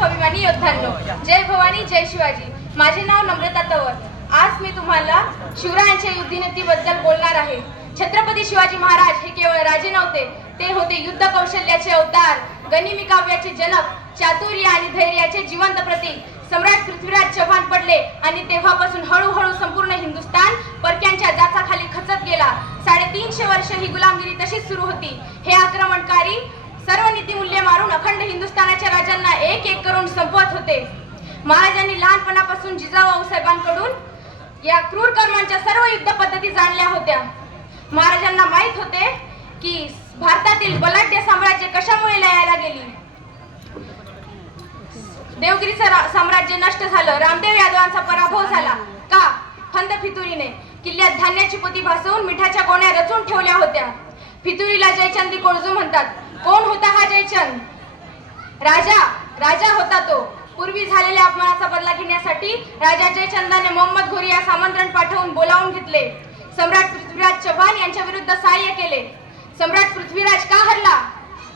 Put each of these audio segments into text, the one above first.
स्वाभिमानी योद्धांनो, जय भवानी जय शिवाजी. माझे नाव नम्रता तवर. आज मी तुम्हाला शिवरायांच्या युद्धनीतीबद्दल बोलणार आहे. छत्रपती शिवाजी महाराज हे केवळ राजे नव्हते, ते होते युद्ध कौशल्याचे अवतार, गनिमी काव्याचे जनक, चातुर्य आणि धैर्याचे जिवंत प्रतीक. सम्राट पृथ्वीराज चव्हाण पडले आणि तेव्हापासून हळूहळू संपूर्ण हिंदुस्थान परक्यांच्या जाचाखाली खचत गेला. 350 वर्ष ही गुलामगिरी तशीच सुरू होती. हे आक्रमणकारी सर्व नीतिमूल्ये मारून अखंड हिंदुस्थानाच्या राजांना एक एक करून संपवत होते. महाराजांनी लहानपणापासून जिजाऊ साहेबांकडून या क्रूर कर्मांच्या सर्व युद्ध पद्धती जाणल्या होत्या. महाराजांना माहित होते की भारतातील बलाढ्य साम्राज्य कशामुळे लयाला गेली. देवगिरीचं साम्राज्य नष्ट झालं. रामदेव यादवांचा पराभव झाला का? फंद फितुरीने किल्ल्यात धान्याची पोती भासवून मिठाच्या गोण्या रचून ठेवल्या होत्या. फितुरीला जयचंदी कोळजू म्हणतात. कोण होता हा जयचंद? राजा होता तो. पूर्वी झालेल्या अपमानाचा बदला घेण्यासाठी राजा जयचंदाने मोहम्मद घोरी यास आमंत्रण पाठवून बोलावून घेतले. सम्राट पृथ्वीराज चव्हाण यांच्या विरुद्ध सहाय्य केले. सम्राट पृथ्वीराज का हरला?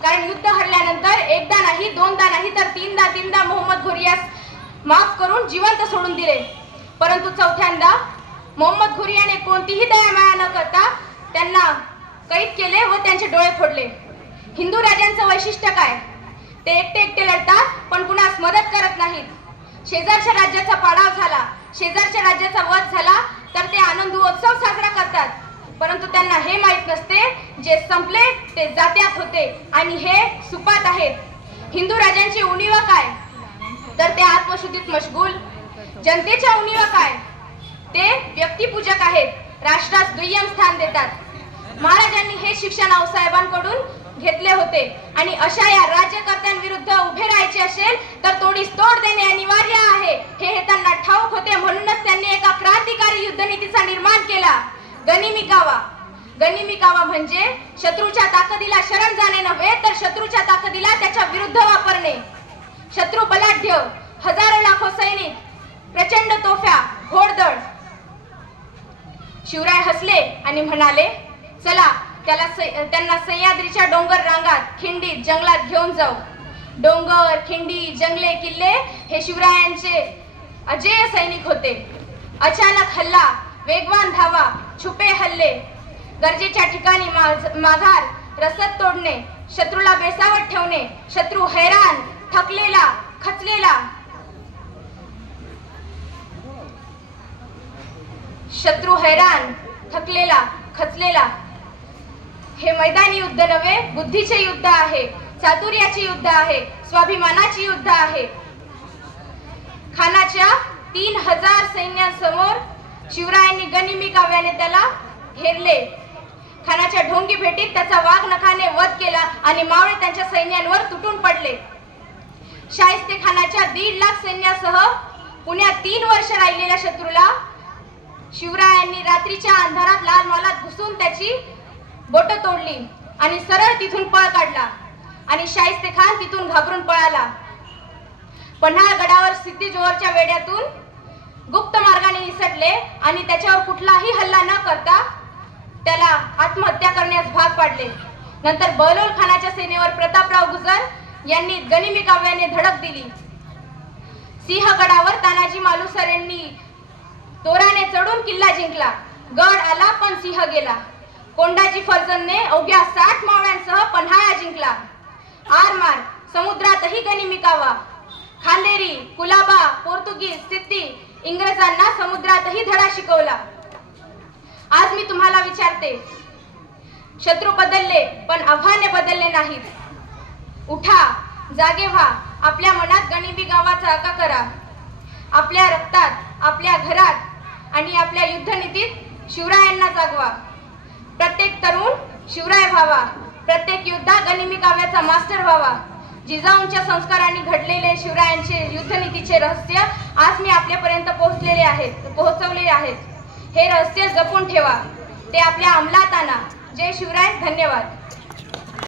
कारण युद्ध हरल्यानंतर एकदा नाही, दोनदा नाही, तर तीनदा मोहम्मद घोरी यास माफ करून जिवंत सोडून दिले. परंतु चौथ्यांदा मोहम्मद घोरी याने कोणतीही दयामाया न करता त्यांना कैद केले व त्यांचे डोळे फोडले. हिंदू राजांचं वैशिष्ट्य काय? ते एकटे लढतात पण कुणास मदत करत नाहीत. शेजारच्या राज्याचा पाडाव झाला, शेजारच्या राज्याचा वध झाला तर ते आनंद उत्सव साजरा करतात. परंतु त्यांना हे माहीत नसते, जे संपले ते जात्यात होते आणि हे सुपात आहेत. हिंदू राजांची उणीवा काय? तर ते आत्मशुद्धीत मशगूल. जनतेच्या उणीवा काय? ते व्यक्तिपूजक आहेत, राष्ट्रास दुय्यम स्थान देतात. महाराजांनी हे शिक्षण आऊसाहेबांकडून घेतले होते आणि अशा या राज्यकर्त्यांविरुद्ध उभे राहायचे असेल तर तोडीस तोड देणे अनिवार्य आहे हे त्यांना ठाऊक होते. म्हणूनच त्यांनी एका क्रांतिकारी युद्धनीतीचा निर्माण केला. गनिमी कावा म्हणजे शत्रूच्या ताकदीला शरण जाणे नव्हे, तर शत्रूच्या ताकदीला त्याच्या विरुद्ध वापरणे. शत्रू बलाढ्य, हजारो लाखो सैनिक, प्रचंड तोफ्या, घोडदळ. शिवराय हसले आणि म्हणाले, चला त्यांना सह्याद्रीच्या डोंगर रांगात, खिंडीत, जंगलात घेऊन जाऊ. डोंगर, खिंडी, जंगले, किल्ले हे शिवरायांचे अजेय सैनिक होते. अचानक हल्ला, वेगवान धावा, छुपे हल्ले, गरजेच्या ठिकाणी माघार, रसद तोडणे, शत्रूला बेसावत ठेवणे, शत्रू हैराण, थकलेला, खचलेला. शत्रू हैराण, थकलेला, खचलेला. हे मैदानी युद्ध नव्हे, बुद्धीचे युद्ध आहे, चातुर्याचे युद्ध आहे, स्वाभिमानाचे युद्ध आहे. खानाच्या 3000 सैन्यासमोर शिवरायांनी गनिमी काव्याने त्याला घेरले. खानाच्या ढोंगी भेटीत त्याचा वाघ नखाने वध केला आणि मावळे त्यांच्या सैन्यांवर तुटून पडले. शाहिस्ते खानाच्या 1.5 लाख सैन्यासह पुण्यात 3 वर्ष राहिलेल्या शत्रूला शिवरायांनी रात्रीच्या अंधारात लाल महालात घुसून त्याची बोट तोडली आणि सरळ तिथून पळ काढला आणि शाहिस्ते खान तिथून घाबरून पळाला. पन्हाळ गडावर सिद्धी जोहरच्या वेढ्यातून गुप्त मार्गाने निसटले आणि त्याच्यावर कुठलाही हल्ला न करता त्याला आत्महत्या करण्यास भाग पाडले. नंतर बहलोल खानाच्या सेनेवर प्रतापराव गुजर यांनी गनिमी काव्याने धडक दिली. सिंहगडावर तानाजी मालुसर यांनी तोराने चढून किल्ला जिंकला. गड आला पण सिंह गेला. कोंडाजी फर्जंदने अवघ्या 60 मावळ्यांसह पन्हाळा जिंकला. आरमार, समुद्रातही गनिमी कावा. खांदेरी, कुलाबा, पोर्तुगीज, सिद्धी, इंग्रजांना समुद्रातही धडा शिकवला. आज मी तुम्हाला विचारते, शत्रू बदलले पण आव्हाने बदलले नाहीत. उठा, जागे व्हा, आपल्या मनात गनिमी गावाचा आका करा. आपल्या रक्तात, आपल्या घरात आणि आपल्या युद्धनीतीत शिवरायांना जागवा. प्रत्येक तरुण शिवराय व्हावा. प्रत्येक योद्धा गनिमी काव्याचा मास्टर व्हावा. जिजाऊंच्या संस्कारांनी घडलेले शिवरायांचे युद्धनीतीचे रहस्य आज मी आपल्यापर्यंत पोहोचवलेले आहेत. हे रहस्य जपून ठेवा. ते आपल्या अंमलात आणा. जय शिवराय. धन्यवाद.